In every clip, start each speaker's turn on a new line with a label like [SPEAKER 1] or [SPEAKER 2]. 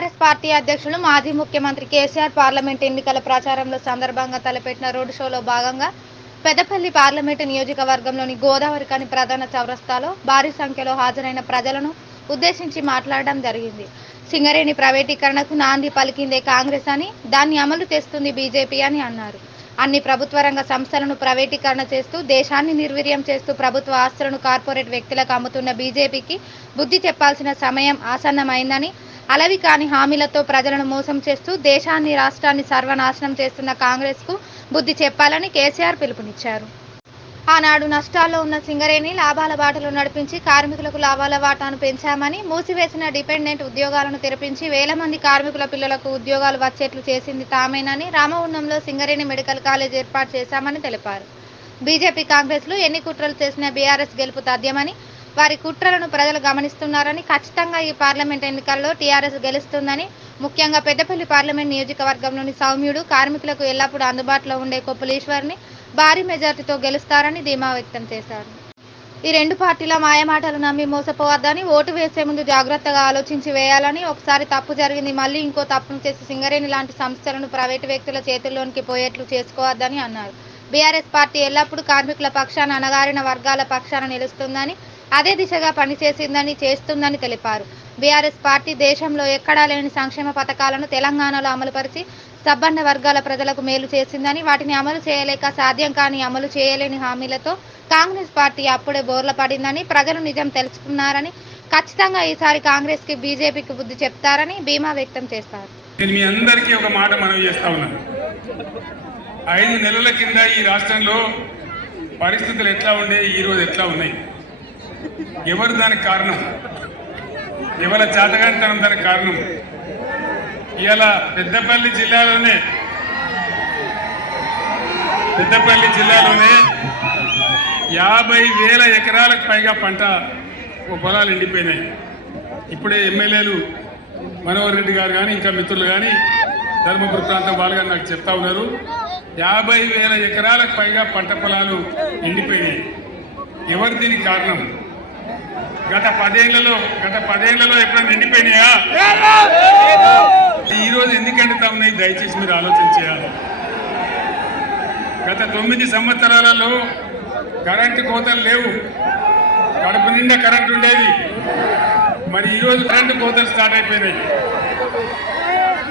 [SPEAKER 1] TRS party అధ్యక్షులు మాజీ ముఖ్యమంత్రి కేసీఆర్ పార్లమెంట్ ఎన్నికల ప్రచారంలో సందర్భంగా తలపెట్టిన రోడ్ షోలో భాగంగా పెద్దపల్లి పార్లమెంటు నియోజకవర్గంలోని గోదావరి కాని ప్రధాన చౌరస్తాలో భారీ సంఖ్యలో హాజరైన ప్రజలను ఉద్దేశించి మాట్లాడడం జరిగింది. సింగరేణి ప్రైవేటీకరణకు నాంది పలికిందే కాంగ్రెస్ అని దాన్ని అమలు చేస్తుంది బీజేపీ అని అన్నారు. అన్ని ప్రభుత్వ రంగ సంస్థలను ప్రైవేటీకరణ చేస్తూ దేశాన్ని నిర్వీర్యం చేస్తూ ప్రభుత్వ ఆస్తులను కార్పొరేట్ వ్యక్తులకు అమ్ముతున్న బీజేపీకి బుద్ధి చెప్పాల్సిన సమయం ఆసన్నమైందని అలవి కాని హామీలతో ప్రజలను మోసం చేస్తూ దేశాన్ని రాష్ట్రాన్ని సర్వనాశనం చేస్తున్న కాంగ్రెస్కు బుద్ధి చెప్పాలని కేసీఆర్ పిలుపునిచ్చారు. ఆనాడు నష్టాల్లో ఉన్న సింగరేణి లాభాల బాటలో నడిపించి కార్మికులకు లాభాల వాటాను పెంచామని మూసివేసిన డిపెండెంట్ ఉద్యోగాలను తెరపించి వేల మంది కార్మికుల పిల్లలకు ఉద్యోగాలు వచ్చేట్లు చేసింది తామేనని రామగుండంలో సింగరేణి మెడికల్ కాలేజ్ ఏర్పాటు చేశామని తెలిపారు. బీజేపీ కాంగ్రెస్లు ఎన్ని కుట్రలు చేసినా బీఆర్ఎస్ గెలుపు తథ్యమని వారి కుట్రలను ప్రజలు గమనిస్తున్నారని ఖచ్చితంగా ఈ పార్లమెంట్ ఎన్నికల్లో టీఆర్ఎస్ గెలుస్తుందని ముఖ్యంగా పెద్దపల్లి పార్లమెంట్ నియోజకవర్గంలోని సౌమ్యుడు కార్మికులకు ఎల్లప్పుడూ అందుబాటులో ఉండే కొప్పులీశ్వర్ని భారీ మెజార్టీతో గెలుస్తారని ధీమా వ్యక్తం చేశారు. ఈ రెండు పార్టీల మాయమాటలు నమ్మి మోసపోవద్దని ఓటు వేసే ముందు జాగ్రత్తగా ఆలోచించి వేయాలని ఒకసారి తప్పు జరిగింది మళ్ళీ ఇంకో తప్పును చేసి సింగరేణి లాంటి సంస్థలను ప్రైవేటు వ్యక్తుల చేతుల్లోనికి పోయేట్లు చేసుకోవద్దని అన్నారు. బీఆర్ఎస్ పార్టీ ఎల్లప్పుడూ కార్మికుల పక్షాన అణగారిన వర్గాల పక్షాన నిలుస్తుందని అదే దిశగా పనిచేసిందని చేస్తుందని తెలిపారు. బీఆర్ఎస్ పార్టీ దేశంలో ఎక్కడా లేని సంక్షేమ పథకాలను తెలంగాణలో అమలుపరిచి సబ్బండ వర్గాల ప్రజలకు మేలు చేసిందని వాటిని అమలు చేయలేక సాధ్యం కాని అమలు చేయలేని హామీలతో కాంగ్రెస్ పార్టీ అప్పుడే బోర్ల పడిందని ప్రజలు నిజం తెలుసుకున్నారని ఖచ్చితంగా ఈసారి కాంగ్రెస్కి బీజేపీకి బుద్ధి చెప్తారని బీమా వ్యక్తం చేస్తారు
[SPEAKER 2] నేను మీ అందరికీ ఒక మాట మనవి చేస్తా ఉన్నాను ఐదు నెలల కింద ఈ రాష్ట్రంలో పరిస్థితులు ఎట్లా ఉండే ఈ రోజు ఎట్లా ఉన్నాయి? ఎవరు దానికి కారణం? ఎవరి చాతగానితనం దానికి కారణం? ఇవాళ పెద్దపల్లి జిల్లాలోనే పెద్దపల్లి జిల్లాలోనే యాభై వేల ఎకరాలకు పైగా పంట పొలాలు ఎండిపోయినాయి. ఇప్పుడే ఎమ్మెల్యేలు మనోహర్ రెడ్డి గారు కానీ ఇంకా మిత్రులు కానీ ధర్మపురి ప్రాంతం వాళ్ళు కానీ నాకు చెప్తా ఉన్నారు. యాభై వేల ఎకరాలకు పైగా పంట పొలాలు ఎండిపోయినాయి. ఎవరు దీనికి కారణం? గత పదేళ్ళలో గత పదేళ్ళలో ఎప్పుడైనా ఎండిపోయినాయా ఈ రోజు ఎందుకు ఎండుతా ఉన్నాయి? దయచేసి మీరు ఆలోచన చేయాలి. గత తొమ్మిది సంవత్సరాలలో కరెంటు కోతలు లేవు. కడుపు నిండా కరెంట్ ఉండేది. మరి ఈరోజు కరెంటు కోతలు స్టార్ట్ అయిపోయినాయి.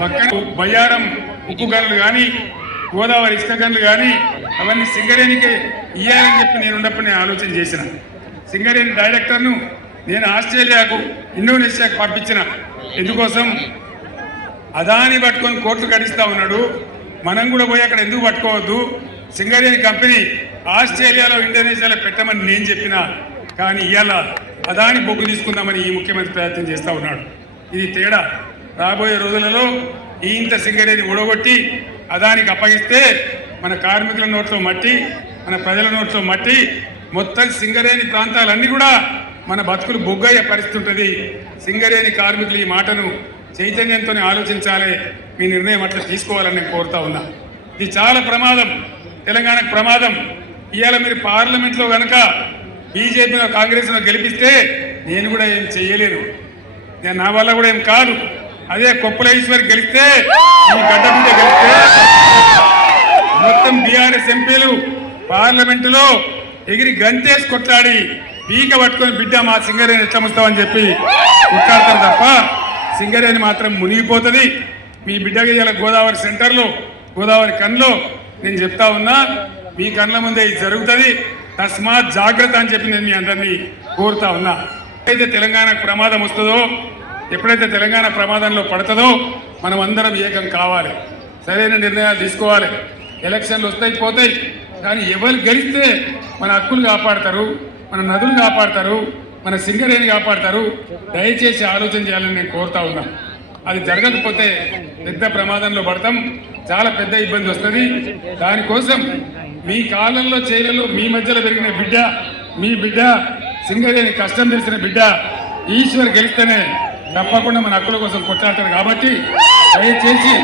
[SPEAKER 2] పక్కన బయ్యారం ఉప్పు గనులు కానీ గోదావరి ఇసుక గనులు కానీ అవన్నీ సింగరేణికే ఇయ్యాలని చెప్పి నేను ఉన్నప్పుడు నేను ఆలోచన చేసిన. సింగరేణి డైరెక్టర్ను నేను ఆస్ట్రేలియాకు ఇండోనేషియాకు పంపించిన. ఎందుకోసం? అదాని పట్టుకొని కోర్టు గడిస్తూ ఉన్నాడు. మనం కూడా పోయి అక్కడ ఎందుకు పట్టుకోవద్దు? సింగరేణి కంపెనీ ఆస్ట్రేలియాలో ఇండోనేషియాలో పెట్టమని నేను చెప్పిన. కానీ ఇవాళ అదాని బొగ్గు తీసుకుందామని ఈ ముఖ్యమంత్రి ప్రయత్నం చేస్తూ ఉన్నాడు. ఇది తేడా. రాబోయే రోజులలో ఈ ఇంత సింగరేణి ఓడగొట్టి అదానికి అప్పగిస్తే మన కార్మికుల నోట్లో మట్టి మన ప్రజల నోట్లో మట్టి మొత్తం సింగరేణి ప్రాంతాలన్నీ కూడా మన బతుకులు బొగ్గయ్యే పరిస్థితి ఉంటుంది. సింగరేణి కార్మికులు ఈ మాటను చైతన్యంతో ఆలోచించాలి. మీ నిర్ణయం అట్లా తీసుకోవాలని నేను కోరుతా ఉన్నా. ఇది చాలా ప్రమాదం. తెలంగాణకు ప్రమాదం. ఇవాళ మీరు పార్లమెంట్లో కనుక బీజేపీలో కాంగ్రెస్లో గెలిపిస్తే నేను కూడా ఏం చేయలేను. నేను నా వల్ల కూడా ఏం కాదు. అదే కొప్పలేశ్వరి గెలిస్తే ఈ గడ్డ మీద గెలిస్తే మొత్తం బీఆర్ఎస్ ఎంపీలు పార్లమెంటులో ఎగిరి గంతేసి కొట్లాడి పీక పట్టుకొని బిడ్డ మా సింగరేణి ఎట్లా ముస్తామని చెప్పి ఉట్టాడతారు తప్ప సింగరేణి మాత్రం మునిగిపోతుంది. మీ బిడ్డకి ఇవాళ గోదావరి సెంటర్లో గోదావరి కన్లో నేను చెప్తా ఉన్నా మీ కళ్ళ ముందే ఇది జరుగుతుంది. తస్మాత్ జాగ్రత్త అని చెప్పి నేను మీ అందరినీ కోరుతా ఉన్నా. ఎప్పుడైతే తెలంగాణకు ప్రమాదం వస్తుందో ఎప్పుడైతే తెలంగాణ ప్రమాదంలో పడుతుందో మనం అందరం ఏకం కావాలి. సరైన నిర్ణయాలు తీసుకోవాలి. ఎలక్షన్లు వస్తాయి పోతాయి. కానీ ఎవరు గెలిస్తే మన హక్కులు కాపాడతారు. మన నదులు కాపాడతారు మన సింగరేణి కాపాడతారు. దయచేసి ఆలోచన చేయాలని నేను కోరుతా ఉన్నా. అది జరగకపోతే పెద్ద ప్రమాదంలో పడతాం. చాలా పెద్ద ఇబ్బంది వస్తుంది. దానికోసం మీ కాలంలో చేలలో మీ మధ్యలో పెరిగిన బిడ్డ మీ బిడ్డ సింగరేణి కష్టం తెలిసిన బిడ్డ ఈశ్వర్ గెలిస్తేనే తప్పకుండా మన హక్కుల కోసం కొట్లాడతారు కాబట్టి దయచేసి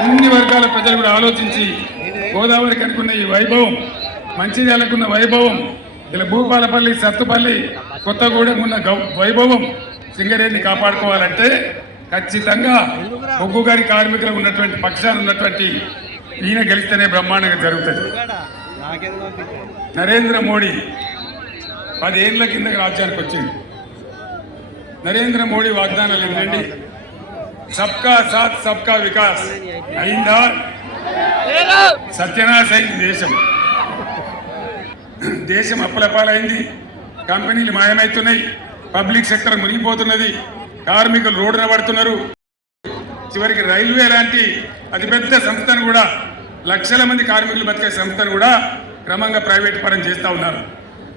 [SPEAKER 2] అన్ని వర్గాల ప్రజలు కూడా ఆలోచించి గోదావరికి అనుకున్న ఈ వైభవం మంచిర్యాలకున్న వైభవం ఇలా భూపాలపల్లి సత్తుపల్లి కొత్తగూడెం ఉన్న గౌ- వైభవం సింగరేణిని కాపాడుకోవాలంటే ఖచ్చితంగా బొగ్గు గారి కార్మికులు ఉన్నటువంటి పక్షాలు ఉన్నటువంటి ఈయన గెలిస్తేనే బ్రహ్మాండంగా జరుగుతుంది. నరేంద్ర మోడీ పదేళ్ళ కిందకి రాజ్యానికి వచ్చింది. నరేంద్ర మోడీ వాగ్దానాలు ఏంటండి? సబ్కా సాత్ సబ్కా వికాస్. అయిందా? సత్యనాశ అయింది దేశం. దేశం అప్పలపాలైంది. కంపెనీలు మాయమవుతున్నాయి పబ్లిక్ సెక్టర్ మునిగిపోతున్నది. కార్మికులు రోడ్డున పడుతున్నారు. చివరికి రైల్వే లాంటి అతిపెద్ద సంస్థను కూడా లక్షల మంది కార్మికులు బతికే సంస్థను కూడా క్రమంగా ప్రైవేట్ పరం చేస్తూ ఉన్నారు.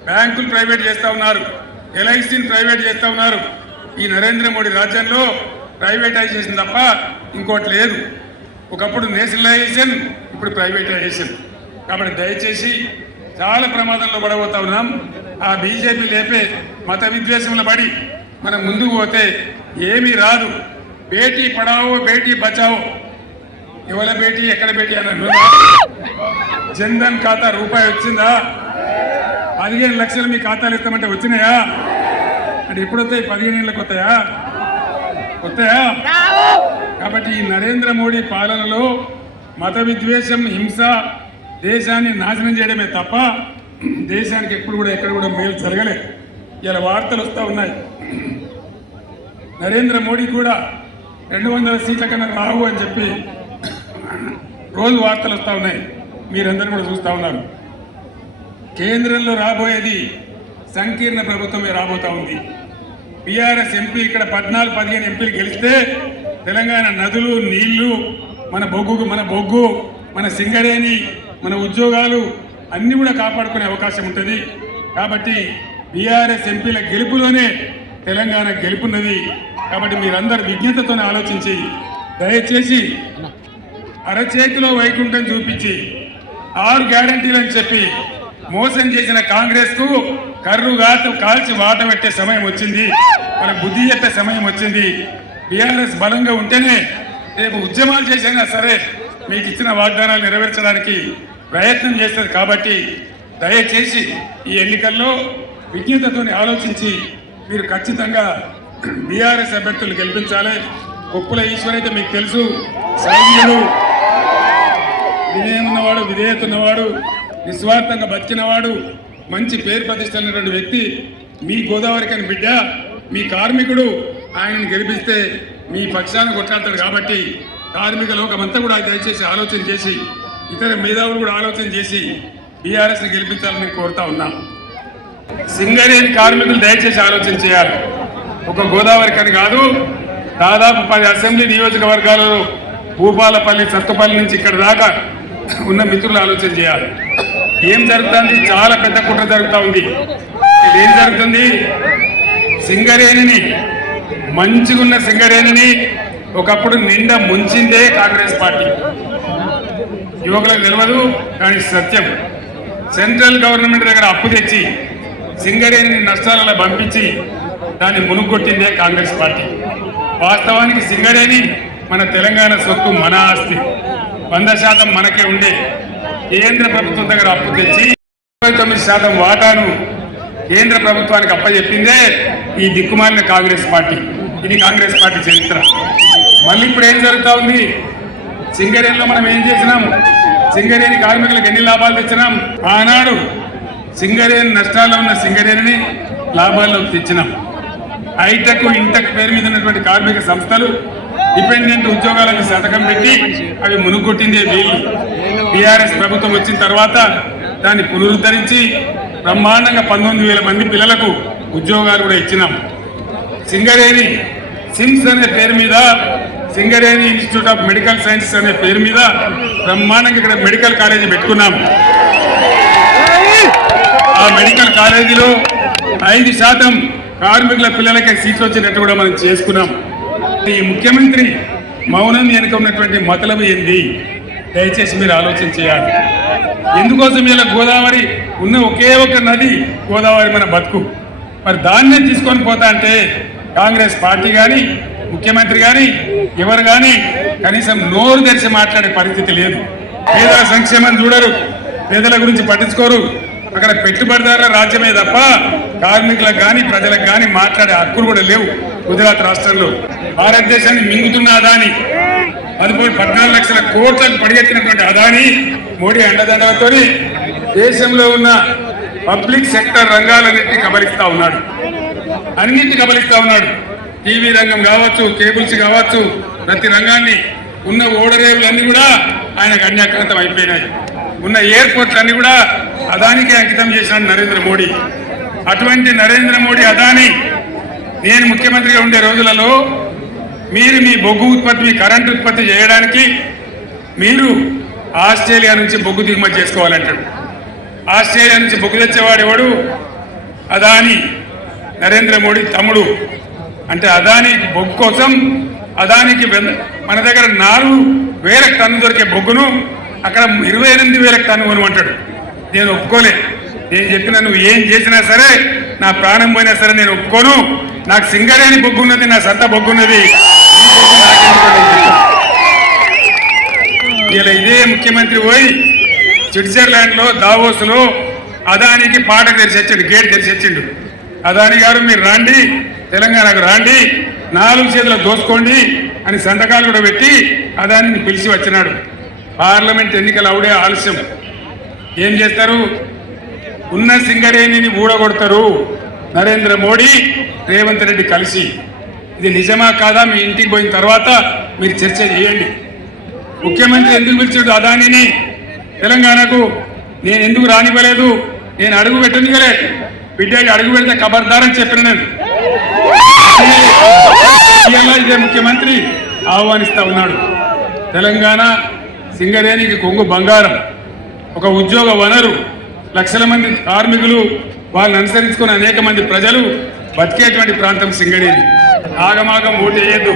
[SPEAKER 2] బ్యాంకులు ప్రైవేట్ చేస్తూ ఉన్నారు. ఎల్ఐసిని ప్రైవేట్ చేస్తూ ఉన్నారు. ఈ నరేంద్ర మోడీ రాజ్యంలో ప్రైవేటైజేషన్ తప్ప ఇంకోటి లేదు. ఒకప్పుడు నేషనలైజేషన్ ఇప్పుడు ప్రైవేటైజేషన్. కాబట్టి దయచేసి చాలా ప్రమాదంలో పడబోతా ఉన్నాం. ఆ బీజేపీ లేపే మత విద్వేషంలో పడి మనం ముందుకు పోతే ఏమీ రాదు. బేటీ పడావో బేటీ బచావో. ఎవల బేటీ ఎక్కడ బేటీ అన్నాడు జన్ధన్ ఖాతా రూపాయి వచ్చిందా? పదిహేను లక్షలు మీ ఖాతాలు ఇస్తామంటే వచ్చినాయా? అంటే ఎప్పుడు వస్తాయి పదిహేను ఏళ్ళకి వస్తాయా? వస్తాయా? కాబట్టి ఈ నరేంద్ర మోడీ పాలనలో మత విద్వేషం హింస దేశాన్ని నాశనం చేయడమే తప్ప దేశానికి ఎప్పుడు కూడా ఎక్కడ కూడా మేలు జరగలేదు. ఇలా వార్తలు వస్తూ ఉన్నాయి. నరేంద్ర మోడీ కూడా రెండు వందల సీట్ల కన్నా రావు అని చెప్పి రోజు వార్తలు వస్తూ ఉన్నాయి. మీరందరూ కూడా చూస్తూ ఉన్నారు. కేంద్రంలో రాబోయేది సంకీర్ణ ప్రభుత్వమే రాబోతా ఉంది. బీఆర్ఎస్ ఎంపీ ఇక్కడ పద్నాలుగు పదిహేను ఎంపీలు గెలిస్తే తెలంగాణ నదులు నీళ్ళు మన బొగ్గు మన బొగ్గు మన సింగరేణి మన ఉద్యోగాలు అన్నీ కూడా కాపాడుకునే అవకాశం ఉంటుంది. కాబట్టి బీఆర్ఎస్ ఎంపీల గెలుపులోనే తెలంగాణ గెలుపున్నది. కాబట్టి మీరందరూ విజ్ఞతతోనే ఆలోచించి దయచేసి అరచేతిలో వైకుంఠం చూపించి ఆరు గ్యారంటీలు అని చెప్పి మోసం చేసిన కాంగ్రెస్కు కర్రు గాత కాల్చి వాట పెట్టే సమయం వచ్చింది. మన బుద్ధి చెప్పే సమయం వచ్చింది. టిఆర్ఎస్ బలంగా ఉంటేనే రేపు ఉద్యమాలు చేసినా సరే మీకు ఇచ్చిన వాగ్దానాలు నెరవేర్చడానికి ప్రయత్నం చేస్తుంది కాబట్టి దయచేసి ఈ ఎన్నికల్లో విజ్ఞతతోని ఆలోచించి మీరు ఖచ్చితంగా బీఆర్ఎస్ అభ్యర్థులు గెలిపించాలి. కొప్పుల ఈశ్వర్ అయితే మీకు తెలుసు సైన్యుడు వినయం ఉన్నవాడు విధేయత ఉన్నవాడు నిస్వార్థంగా బతికినవాడు మంచి పేరు ప్రతిష్టలైనటువంటి వ్యక్తి మీ గోదావరికని బిడ్డ మీ కార్మికుడు ఆయనను గెలిపిస్తే మీ పక్షాన్ని కొట్లాడతాడు కాబట్టి కార్మిక లోకమంతా కూడా దయచేసి ఆలోచన చేసి ఇతర మేధావులు కూడా ఆలోచన చేసి బీఆర్ఎస్ని గెలిపించాలని కోరుతా ఉన్నాం. సింగరేణి కార్మికులు దయచేసి ఆలోచన చేయాలి. ఒక గోదావరి కని కాదు దాదాపు పది అసెంబ్లీ నియోజకవర్గాలలో భూపాలపల్లి సత్తుపల్లి నుంచి ఇక్కడ దాకా ఉన్న మిత్రులు ఆలోచన చేయాలి. ఏం జరుగుతుంది? చాలా పెద్ద కుట్ర జరుగుతూ ఉంది. ఇది ఏం జరుగుతుంది? సింగరేణిని మంచిగున్న సింగరేణిని ఒకప్పుడు నిండా ముంచిందే కాంగ్రెస్ పార్టీ. యువకులకు తెలియదు కానీ సత్యం. సెంట్రల్ గవర్నమెంట్ దగ్గర అప్పు తెచ్చి సింగరేణి నష్టాలలో పంపించి దాన్ని మునుగొట్టిందే కాంగ్రెస్ పార్టీ. వాస్తవానికి సింగరేణి మన తెలంగాణ సొత్తు మన ఆస్తి. వంద శాతం మనకే ఉండే. కేంద్ర ప్రభుత్వం దగ్గర అప్పు తెచ్చి ఇరవై తొమ్మిది శాతం వాటాను కేంద్ర ప్రభుత్వానికి అప్పచెప్పిందే ఈ దిక్కుమాలిన కాంగ్రెస్ పార్టీ. ఇది కాంగ్రెస్ పార్టీ చరిత్ర. మళ్ళీ ఇప్పుడు ఏం జరుగుతూ ఉంది? సింగరేణిలో మనం ఏం చేసినాం? సింగరేణి కార్మికులకు ఎన్ని లాభాలు తెచ్చినాం? ఆనాడు సింగరేణి నష్టాల్లో ఉన్న సింగరేణిని లాభాల్లోకి తెచ్చినాం. హైటెక్ ఇంటెక్ పేరు మీద ఉన్నటువంటి కార్మిక సంస్థలు డిపెండెంట్ ఉద్యోగాలకు శతకం పెట్టి అవి మునుగొట్టిందే వీళ్ళు. టీఆర్ఎస్ ప్రభుత్వం వచ్చిన తర్వాత దాన్ని పునరుద్ధరించి బ్రహ్మాండంగా పంతొమ్మిది వేల మంది పిల్లలకు ఉద్యోగాలు కూడా ఇచ్చినాం. సింగరేణి సిమ్స్ అనే పేరు మీద Singareni institute of medical sciences అనే పేరు మీద బ్రహ్మాండంగా ఇక్కడ మెడికల్ కాలేజీ పెట్టుకున్నాం. ఆ మెడికల్ కాలేజీలో ఐదు శాతం కార్మికుల పిల్లలకి సీట్లు వచ్చినట్టు కూడా మనం చేసుకున్నాం. ఈ ముఖ్యమంత్రి మౌనం వెనుక ఉన్నటువంటి మతలబు ఏంది? దయచేసి మీరు ఆలోచన చేయాలి. ఎందుకోసం ఇలా గోదావరి ఉన్న ఒకే ఒక నది గోదావరి మన బతుకు? మరి దాన్నే తీసుకొని పోతా అంటే కాంగ్రెస్ పార్టీ కానీ ముఖ్యమంత్రి కానీ ఎవరు కానీ కనీసం నోరు తెరిచి మాట్లాడే పరిస్థితి లేదు. పేదల సంక్షేమం చూడరు పేదల గురించి పట్టించుకోరు. అక్కడ పెట్టుబడిదారుల రాజ్యమే తప్ప కార్మికులకు కానీ ప్రజలకు కానీ మాట్లాడే హక్కులు కూడా లేవు గుజరాత్ రాష్ట్రంలో. భారతదేశాన్ని మింగుతున్న అదాని పదిపోయి పద్నాలుగు లక్షల కోట్లకు పడిగెత్తినటువంటి అదాని మోడీ అండదండలతో దేశంలో ఉన్న పబ్లిక్ సెక్టర్ రంగాలన్నింటినీ కబలిస్తా ఉన్నాడు. అన్నింటినీ కబలిస్తా ఉన్నాడు. టీవీ రంగం కావచ్చు కేబుల్స్ కావచ్చు ప్రతి రంగాన్ని ఉన్న ఓడరేవులన్నీ కూడా ఆయనకు అన్యాక్రాంతం అయిపోయినాయి. ఉన్న ఎయిర్పోర్ట్లు అన్ని కూడా అదానికే అంకితం చేసినాడు నరేంద్ర మోడీ. అటువంటి నరేంద్ర మోడీ అదాని నేను ముఖ్యమంత్రిగా ఉండే రోజులలో మీరు మీ బొగ్గు ఉత్పత్తి మీ కరెంటు ఉత్పత్తి చేయడానికి మీరు ఆస్ట్రేలియా నుంచి బొగ్గు దిగుమతి చేసుకోవాలంటాడు. ఆస్ట్రేలియా నుంచి బొగ్గు తెచ్చేవాడు ఎవడు అదాని నరేంద్ర మోడీ తమ్ముడు. అంటే అదాని బొగ్గు కోసం అదానికి మన దగ్గర నాలుగు వేల టన్ను దొరికే బొగ్గును అక్కడ ఇరవై ఎనిమిది వేల టన్ను కొనుమంటాడు నేను ఒప్పుకోలే. నేను చెప్పిన నువ్వు ఏం చేసినా సరే నా ప్రాణం పోయినా సరే నేను ఒప్పుకోను. నాకు సింగరేణి బొగ్గు ఉన్నది నా సత్త బొగ్గు ఉన్నది. ఇలా ఇదే ముఖ్యమంత్రి పోయి స్విట్జర్లాండ్లో దావోస్లో అదానికి పాట తెరిచి వచ్చిండు గేట్ తెరిచి వచ్చిండు అదాని గారు మీరు రాండి. తెలంగాణకు రాండి నాలుగు చేతులు దోసుకోండి అని సంతకాలు కూడా పెట్టి అదానిని పిలిచి వచ్చినాడు. పార్లమెంట్ ఎన్నికలు అవుడే ఆలస్యం. ఏం చేస్తారు? ఉన్న సింగరేణిని ఊడగొడతారు నరేంద్ర మోడీ రేవంత్ రెడ్డి కలిసి. ఇది నిజమా కాదా? మీ ఇంటికి పోయిన తర్వాత మీరు చర్చ చేయండి. ముఖ్యమంత్రి ఎందుకు పిలిచాడు అదానిని? తెలంగాణకు నేను ఎందుకు రానివ్వలేదు? నేను అడుగు పెట్టనివ్వలేదు. బిడ్డకి అడుగు పెడితే ఖబర్దారని చెప్పిన నేను. ఇవాళ ముఖ్యమంత్రి ఆహ్వానిస్తా ఉన్నాడు. తెలంగాణ సింగరేణికి కొంగు బంగారం ఒక ఉద్యోగ వనరు లక్షల మంది కార్మికులు వాళ్ళని అనుసరించుకుని అనేక మంది ప్రజలు బతికేటువంటి ప్రాంతం సింగరేణి. ఆగమాగం ఓటు వేయద్దు.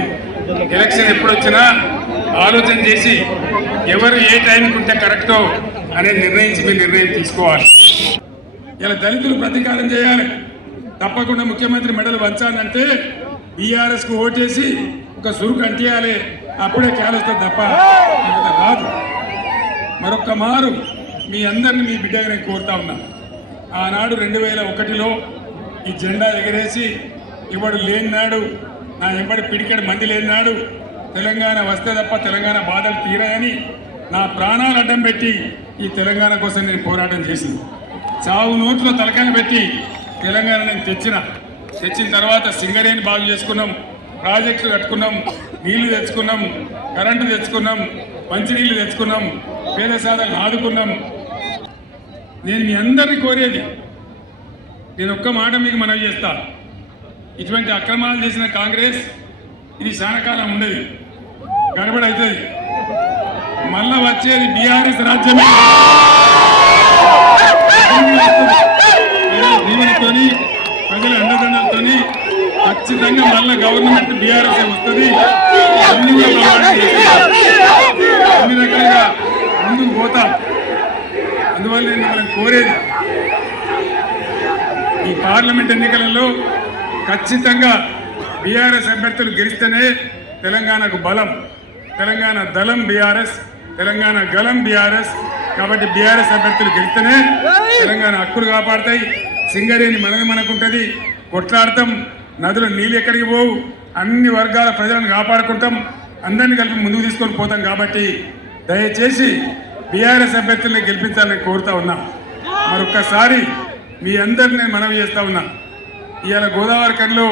[SPEAKER 2] ఎలక్షన్ ఎప్పుడొచ్చినా ఆలోచన చేసి ఎవరు ఏ టైంకి ఉంటే కరెక్టో అనేది నిర్ణయించి మీరు నిర్ణయం తీసుకోవాలి. ఇలా దళితులు ప్రతీకారం చేయాలి. తప్పకుండా ముఖ్యమంత్రి మెడలు వంచానంటే బీఆర్ఎస్కు ఓటేసి ఒక సురుకు అంటియాలి. అప్పుడే క్యాలొస్తుంది తప్ప లేకపోతే రాదు మరొక్క మారు మీ అందరిని మీ బిడ్డగా నేను కోరుతా ఉన్నా. ఆనాడు రెండు వేల ఒకటిలో ఈ జెండా ఎగరేసి ఇవాడు లేనినాడు నా ఎంబడి పిడికెడు మంది లేనినాడు తెలంగాణ వస్తే తప్ప తెలంగాణ బాధలు తీరాయని నా ప్రాణాలు అడ్డం పెట్టి ఈ తెలంగాణ కోసం నేను పోరాటం చేసింది. చావు నోట్లో తలకాయ పెట్టి తెలంగాణ నేను తెచ్చిన తెచ్చిన తర్వాత సింగరేణి బాగు చేసుకున్నాం. ప్రాజెక్టులు కట్టుకున్నాం. నీళ్ళు తెచ్చుకున్నాం. కరెంటు తెచ్చుకున్నాం. మంచినీళ్ళు తెచ్చుకున్నాం. పేద సాధనలు ఆదుకున్నాం. నేను మీ అందరినీ కోరేది నేను ఒక్క మాట మీకు మనవి చేస్తా. ఇటువంటి అక్రమాలు చేసిన కాంగ్రెస్ ఇది సానకాలం ఉండేది. గడబడి అవుతుంది. మళ్ళా వచ్చేది బీఆర్ఎస్ రాజ్యమే. ప్రజల ప్రజల అండదండలతోని ఖచ్చితంగా మళ్ళీ గవర్నమెంట్ బీఆర్ఎస్ వస్తుంది. అన్ని రకాలుగా ముందుకు పోతాం. అందువల్ల నేను మనం కోరేది ఈ పార్లమెంట్ ఎన్నికలలో ఖచ్చితంగా బీఆర్ఎస్ అభ్యర్థులు గెలిస్తేనే తెలంగాణకు బలం తెలంగాణ దళం బీఆర్ఎస్ తెలంగాణ గలం బీఆర్ఎస్. కాబట్టి బీఆర్ఎస్ అభ్యర్థులు గెలిస్తేనే తెలంగాణ హక్కులు కాపాడతాయి. సింగరేణి మనది మనకుంటుంది. కొట్లాడతాం. నదులు నీళ్ళు ఎక్కడికి పోవు. అన్ని వర్గాల ప్రజలను కాపాడుకుంటాం. అందరిని కలిపి ముందుకు తీసుకొని పోతాం కాబట్టి దయచేసి బీఆర్ఎస్ అభ్యర్థుల్ని గెలిపించాలని కోరుతా ఉన్నా. మరొక్కసారి మీ అందరిని నేను మనవి చేస్తా ఉన్నా. ఇవాళ గోదావరి కనిలో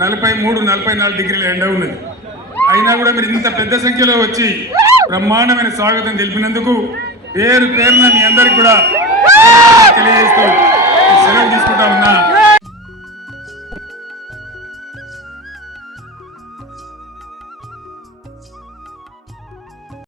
[SPEAKER 2] నలభై మూడు నలభై నాలుగు డిగ్రీల ఎండ ఉన్నది. అయినా కూడా మీరు ఇంత పెద్ద సంఖ్యలో వచ్చి బ్రహ్మాండమైన స్వాగతం తెలిపినందుకు పేరు పేరున మీ అందరికి కూడా తెలియజేస్తూ సెలవు తీసుకుంటా ఉన్నా.